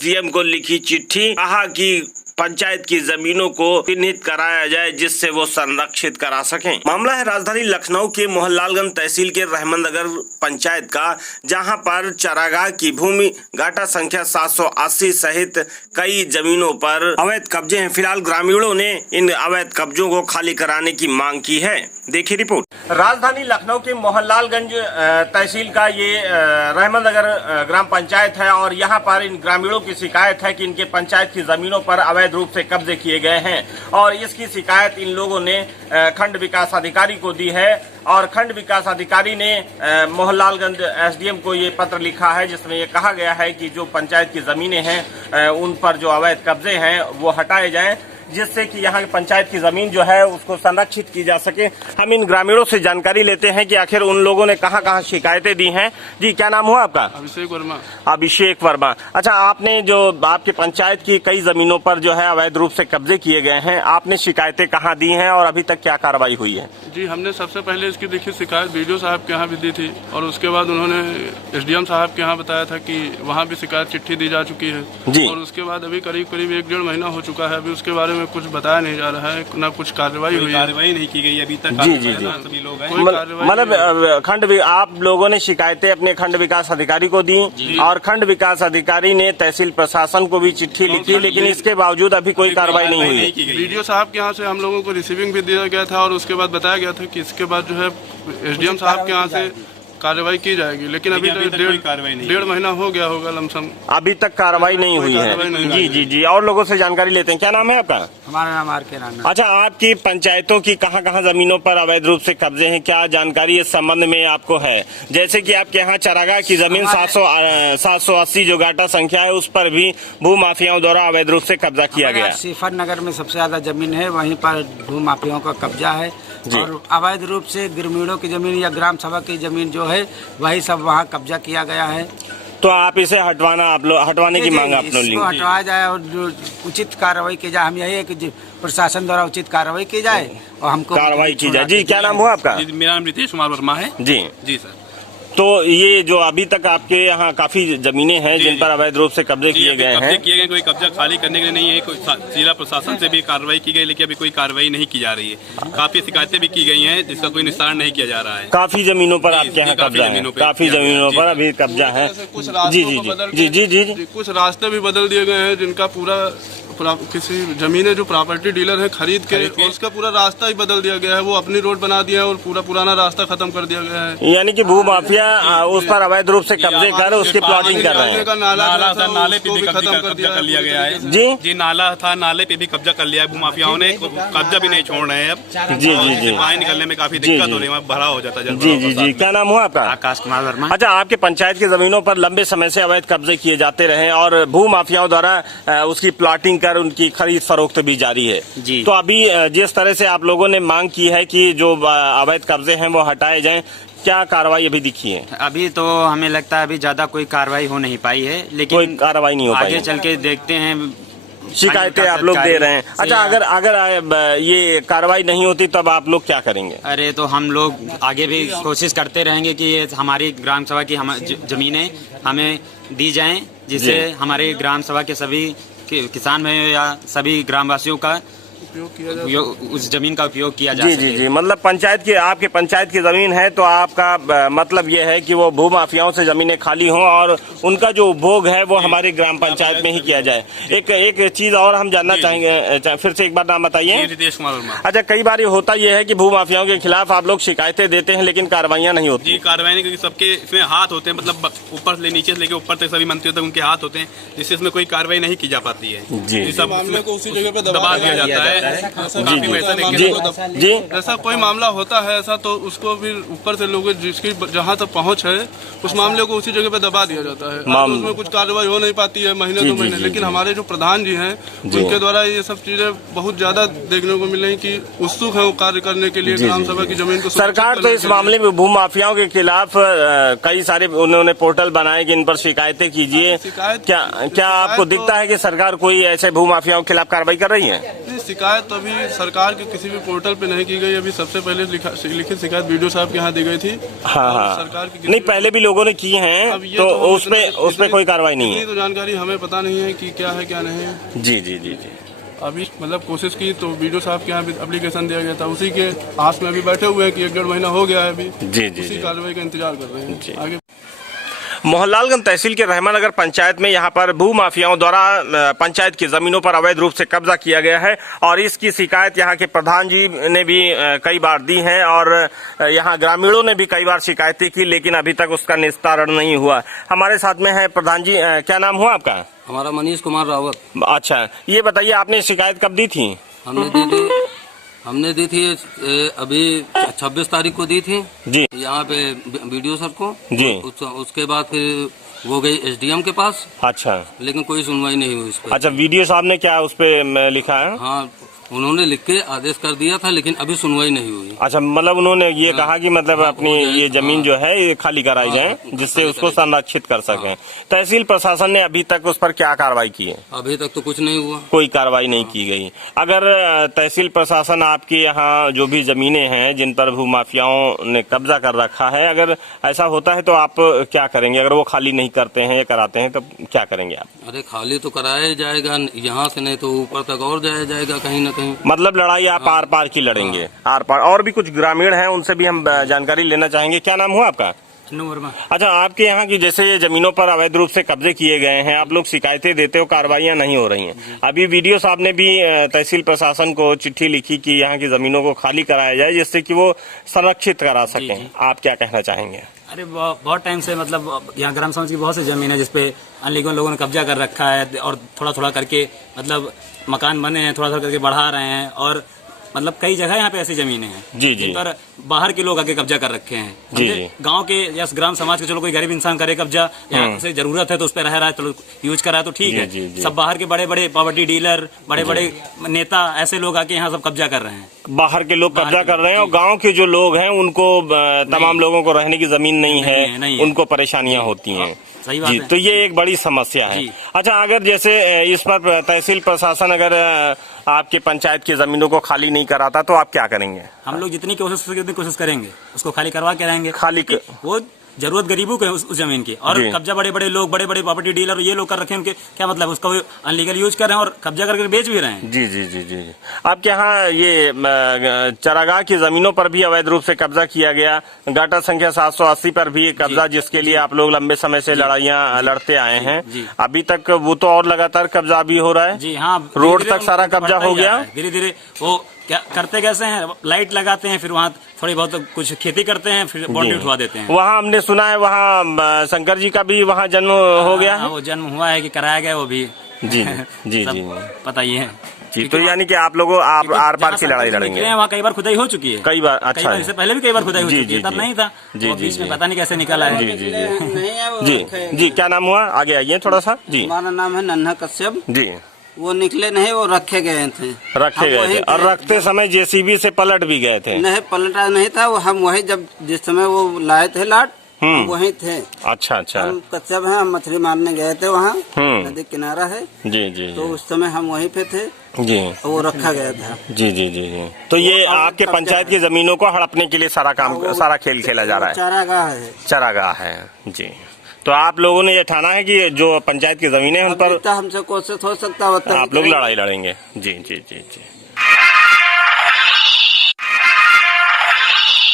SDM को लिखी चिट्ठी, कहा कि पंचायत की जमीनों को चिन्हित कराया जाए जिससे वो संरक्षित करा सकें। मामला है राजधानी लखनऊ के मोहनलालगंज तहसील के रहमतनगर पंचायत का, जहां पर चरागाह की भूमि घाटा संख्या 780 सहित कई जमीनों पर अवैध कब्जे हैं। फिलहाल ग्रामीणों ने इन अवैध कब्जों को खाली कराने की मांग की है। देखिए रिपोर्ट। राजधानी लखनऊ के मोहनलालगंज तहसील का ये रहमतनगर ग्राम पंचायत है और यहाँ पर इन ग्रामीणों की शिकायत है कि इनके पंचायत की जमीनों पर अवैध रूप से कब्जे किए गए हैं और इसकी शिकायत इन लोगों ने खंड विकास अधिकारी को दी है और खंड विकास अधिकारी ने मोहनलालगंज एसडीएम को ये पत्र लिखा है जिसमें ये कहा गया है कि जो पंचायत की जमीनें हैं उन पर जो अवैध कब्जे हैं वो हटाए जाएं जिससे कि यहाँ की पंचायत की जमीन जो है उसको संरक्षित की जा सके। हम इन ग्रामीणों से जानकारी लेते हैं कि आखिर उन लोगों ने कहाँ कहाँ शिकायतें दी हैं। जी क्या नाम हुआ आपका? अभिषेक वर्मा। अभिषेक वर्मा। अच्छा, आपने जो आपके पंचायत की कई जमीनों पर जो है अवैध रूप से कब्जे किए गए हैं, आपने शिकायतें कहाँ दी हैं और अभी तक क्या कार्रवाई हुई है? जी, हमने सबसे पहले इसकी लिखित शिकायत बीडीओ साहब के यहाँ भी दी थी और उसके बाद उन्होंने एसडीएम साहब के यहाँ बताया था कि वहाँ भी शिकायत चिट्ठी दी जा चुकी है जी। और उसके बाद अभी करीब 1-1.5 महीना हो चुका है। अभी उसके बारे में कुछ बताया नहीं जा रहा है, न कुछ कार्रवाई हुई, कार्रवाई नहीं की गई अभी तक। जी जी जी, सभी लोग हैं मतलब आप लोगों ने शिकायतें अपने खंड विकास अधिकारी को दी और खंड विकास अधिकारी ने तहसील प्रशासन को भी चिट्ठी लिखी, लेकिन इसके बावजूद अभी कोई कार्रवाई नहीं हुई। बीडीओ साहब के यहाँ से हम लोगों को रिसीविंग भी दिया गया था और उसके बाद बताया गया था कि इसके बाद जो है एसडीएम साहब के यहाँ से कार्रवाई की जाएगी, लेकिन अभी तक 1.5 महीना हो गया होगा लमसम, अभी तक कार्रवाई नहीं हुई है। जी जी जी, और लोगों से जानकारी लेते हैं। क्या नाम है आपका? हमारा नाम आर के राणा। अच्छा, आपकी पंचायतों की कहाँ कहाँ जमीनों पर अवैध रूप से कब्जे हैं, क्या जानकारी इस संबंध में आपको है? जैसे कि आपके यहाँ चरागाह की जमीन 780 जो घाटा संख्या है उस पर भी भू माफियाओं द्वारा अवैध रूप से कब्जा किया गया। सिफर नगर में सबसे ज्यादा जमीन है, वहीं पर भू माफियाओं का कब्जा है और अवैध रूप से ग्रामीणों की जमीन या ग्राम सभा की जमीन जो है वही सब वहाँ कब्जा किया गया है। तो आप इसे हटवाने की मांग आप लोग इसको हटवाया जाए और जो उचित कार्रवाई की जाए। हम यही है कि प्रशासन द्वारा उचित कार्रवाई की जाए और हमको कार्रवाई की जाए। जी क्या नाम हुआ आपका? मेरा नाम रितेश कुमार वर्मा है। जी जी सर। तो ये जो अभी तक आपके यहाँ काफी जमीनें हैं जिन पर अवैध रूप से कब्जे किए गए हैं, कोई कब्जा खाली करने के लिए नहीं है, कोई जिला प्रशासन से भी कार्रवाई की गई लेकिन अभी कोई कार्रवाई नहीं की जा रही है। काफी शिकायतें भी की गई हैं जिसका कोई निस्तारण नहीं किया जा रहा है। काफी जमीनों पर आपके यहाँ कब्जा है, काफी जमीनों पर अभी कब्जा है। जी जी जी जी जी जी, कुछ रास्ते भी बदल दिए गए हैं जिनका पूरा किसी जमीनें जो प्रॉपर्टी डीलर है खरीद के उसका पूरा रास्ता ही बदल दिया गया है। वो अपनी रोड बना दिया है और पूरा पुराना रास्ता खत्म कर दिया गया है। यानी कि भू माफिया उस पर अवैध रूप से कब्जे कर उसकी प्लॉटिंग कर रहे हैं। नाले पे भी खत्म कर लिया गया है। जी जी, नाला था, नाले पे भी कब्जा कर लिया है भू माफियाओं ने, कब्जा भी नहीं छोड़ रहे हैं अब। जी जी जी, बाहर निकलने में काफी दिक्कत हो रही है, भरा हो जाता है। जी जी जी, क्या नाम हुआ आपका? आकाश कुमार वर्मा। अच्छा, आपके पंचायत की जमीनों पर लंबे समय से अवैध कब्जे किए जाते रहे और भू माफियाओं द्वारा उसकी प्लॉटिंग कर उनकी खरीद फरोख्त भी जारी है जी। तो अभी जिस तरह से आप लोगों ने मांग की है कि जो अवैध कब्जे हैं वो हटाए जाएं, क्या कार्रवाई अभी दिखी है? अभी तो हमें लगता है अभी ज्यादा कोई कार्रवाई हो नहीं पाई है, लेकिन कोई कार्रवाई नहीं हो पाई, आगे चल के देखते हैं। शिकायतें आप लोग दे रहे हैं। अच्छा, अगर ये कार्रवाई नहीं होती तब आप लोग क्या करेंगे? अरे तो हम लोग आगे भी कोशिश करते रहेंगे कि ये हमारी ग्राम सभा की जमीनें हमें दी जाएं, जिससे हमारे ग्राम सभा के सभी किसान में या सभी ग्रामवासियों का उस जमीन का उपयोग किया जा सके। जी जी, मतलब आपके पंचायत की जमीन है तो आपका मतलब ये है कि वो भू माफियाओं से जमीनें खाली हों और उनका जो उपभोग है वो हमारी ग्राम पंचायत में ही किया जाए। एक चीज और हम जानना चाहेंगे, फिर से एक बार नाम बताइए। रितेश कुमार वर्मा। अच्छा, कई बार होता यह है कि भू माफियाओं के खिलाफ आप लोग शिकायतें देते हैं लेकिन कार्रवाइयाँ नहीं होती। जी, कार्रवाई नहीं, क्योंकि सबके इसमें हाथ होते हैं, मतलब ऊपर से नीचे से लेकर ऊपर तक सभी मंत्रियों तक उनके हाथ होते हैं, जिससे इसमें कोई कार्रवाई नहीं की जा पाती है। जी, सब मामले को उसी जगह पे दबा दिया जाता है। जी, ऐसा कोई मामला होता है ऐसा तो उसको फिर ऊपर से लोग जिसकी जहाँ तक पहुँच है उस मामले को उसी जगह पे दबा दिया जाता है। तो उसमें कुछ कार्रवाई हो नहीं पाती है महीने 2 महीने। लेकिन हमारे जो प्रधान जी हैं उनके द्वारा ये सब चीजें बहुत ज्यादा देखने को मिल रही कि उत्सुक है वो कार्य करने के लिए ग्राम सभा की जमीन को। सरकार तो इस मामले में भू माफियाओं के खिलाफ कई सारे उन्होंने पोर्टल बनाए कि इन पर शिकायतें कीजिए। क्या आपको दिखता है कि सरकार कोई ऐसे भू माफियाओं के खिलाफ कार्रवाई कर रही है? शिकायत तो अभी सरकार के किसी भी पोर्टल पे नहीं की गई। अभी सबसे पहले लिखित शिकायत वीडियो साहब के यहाँ दी गई थी। हाँ हाँ, सरकार की नहीं पहले भी लोगों ने की हैं, तो उस पे कोई कार्रवाई नहीं है। तो जानकारी हमें पता नहीं है कि क्या है क्या नहीं है। जी जी जी जी। अभी मतलब कोशिश की तो वीडियो साहब के यहाँ भी एप्लीकेशन दिया गया था, उसी के आस में अभी बैठे हुए हैं कि 1-1.5 महीना हो गया है अभी। जी जी, उसी कार्रवाई का इंतजार कर रहे हैं आगे। मोहनलालगंज तहसील के रहमानगर पंचायत में यहाँ पर भू माफियाओं द्वारा पंचायत की जमीनों पर अवैध रूप से कब्जा किया गया है और इसकी शिकायत यहाँ के प्रधान जी ने भी कई बार दी है और यहाँ ग्रामीणों ने भी कई बार शिकायतें की, लेकिन अभी तक उसका निस्तारण नहीं हुआ। हमारे साथ में है प्रधान जी, क्या नाम हुआ आपका? हमारा मनीष कुमार रावत। अच्छा, ये बताइए आपने शिकायत कब दी थी? हमने दी थी अभी 26 तारीख को दी थी जी, यहाँ पे वीडियो सर को जी। उसके बाद फिर वो गई एसडीएम के पास। अच्छा, लेकिन कोई सुनवाई नहीं हुई उस पर। अच्छा, वीडियो साहब ने क्या उस पे लिखा है? हाँ, उन्होंने लिख के आदेश कर दिया था, लेकिन अभी सुनवाई नहीं हुई। अच्छा, मतलब उन्होंने ये कहा कि मतलब अपनी ये जमीन जो है ये खाली कराई जाए, जिससे उसको संरक्षित कर सकें। तहसील प्रशासन ने अभी तक उस पर क्या कार्रवाई की है? अभी तक तो कुछ नहीं हुआ, कोई कार्रवाई नहीं की गई। अगर तहसील प्रशासन आपके यहाँ जो भी जमीनें हैं जिन पर भूमाफियाओं ने कब्जा कर रखा है, अगर ऐसा होता है तो आप क्या करेंगे? अगर वो खाली नहीं करते हैं या कराते हैं तो क्या करेंगे आप? अरे खाली तो कराया जाएगा, यहाँ से नहीं तो ऊपर तक और जाया जाएगा कहीं न कहीं। मतलब लड़ाई आप आर पार की लड़ेंगे? आर पार। और भी कुछ ग्रामीण हैं, उनसे भी हम जानकारी लेना चाहेंगे। क्या नाम हुआ आपका? अच्छा, आपके यहाँ की जैसे ये जमीनों पर अवैध रूप से कब्जे किए गए हैं, आप लोग शिकायतें देते हो, कार्रवाइयाँ नहीं हो रही हैं। अभी वीडियो साहब ने भी तहसील प्रशासन को चिट्ठी लिखी कि यहाँ की जमीनों को खाली कराया जाए, जिससे कि वो संरक्षित करा सकें। आप क्या कहना चाहेंगे? अरे बहुत टाइम से मतलब यहाँ ग्राम समाज की बहुत सी जमीन है जिसपे अनलीगल लोगों ने कब्जा कर रखा है और थोड़ा थोड़ा करके मतलब मकान बने हैं, थोड़ा थोड़ा करके बढ़ा रहे हैं और मतलब कई जगह यहाँ पे ऐसी जमीनें हैं जी जी, जिन पर बाहर के लोग आके कब्जा कर रखे हैं। जी जी। गांव के या ग्राम समाज के चलो कोई गरीब इंसान करे कब्जा, यहाँ से जरूरत है तो उस पर रह रहा है, चलो यूज कर रहा है तो ठीक है। सब बाहर के बड़े बड़े प्रॉपर्टी डीलर, बड़े बड़े नेता, ऐसे लोग आके यहाँ सब कब्जा कर रहे हैं। बाहर के लोग कब्जा कर रहे हैं और गांव के जो लोग हैं उनको तमाम लोगों को रहने की जमीन नहीं है, उनको परेशानियां होती हैं। सही बात जी, है। तो ये एक बड़ी समस्या है। अच्छा, अगर जैसे इस पर तहसील प्रशासन अगर आपके पंचायत की जमीनों को खाली नहीं कराता तो आप क्या करेंगे? हम लोग जितनी कोशिश उतनी कोशिश करेंगे, उसको खाली करवा के रहेंगे। खाली वो जरूरत गरीबों को है उस जमीन की, और कब्जा बड़े बड़े लोग, बड़े बड़े प्रॉपर्टी डीलर ये लोग कर रखे हैं, उनके क्या मतलब? उसका वो अनलीगल यूज कर रहे हैं और कब्जा करके बेच भी रहे हैं। जी जी जी जी। आपके यहाँ ये चरागाह की जमीनों पर भी अवैध रूप से कब्जा किया गया, गाटा संख्या 780 पर भी कब्जा, जिसके लिए आप लोग लंबे समय से लड़ाइयाँ लड़ते आए हैं। अभी तक वो तो और लगातार कब्जा भी हो रहा है। जी हाँ, रोड तक सारा कब्जा हो गया। धीरे धीरे वो क्या करते कैसे हैं, लाइट लगाते हैं, फिर वहाँ थोड़ी बहुत कुछ खेती करते हैं, फिर बाउंड्री उठवा देते हैं। वहाँ हमने सुना है वहाँ शंकर जी का भी वहाँ जन्म हो गया है। वो जन्म हुआ है कि कराया गया वो भी। जी जी जी, पता ही है जी। तो यानी कि आप लोगों आप आर पार की लड़ाई लड़ेंगे? वहाँ कई बार खुदाई हो चुकी है, कई बार। अच्छा, इससे पहले भी कई बार खुदाई हो चुकी है, तब नहीं था। जी बीच में पता नहीं कैसे निकला है। जी जी जी जी। क्या नाम हुआ? आगे आइए थोड़ा सा जी। हमारा नाम है नन्हा कश्यप जी। वो निकले नहीं, वो रखे गए थे। रखे गए थे और रखते समय जेसीबी से पलट भी गए थे? नहीं, पलटा नहीं था वो, हम वही जब जिस समय वो लाए थे लाट, हम वही थे। अच्छा अच्छा। हम कश्यप हैं, हम मछली मारने गए थे वहाँ, नदी किनारा है। जी जी। तो उस समय हम वहीं पे थे जी, वो रखा गया था। जी जी जी जी। तो ये आपके पंचायत की जमीनों को हड़पने के लिए सारा काम, सारा खेल खेला जा रहा है? चारागाह है। चारागाह है जी। तो आप लोगों ने ये ठाना है कि जो पंचायत की जमीनें हैं उन पर हमसे कोशिश हो सकता है आप लोग लड़ाई लड़ेंगे? जी जी जी जी।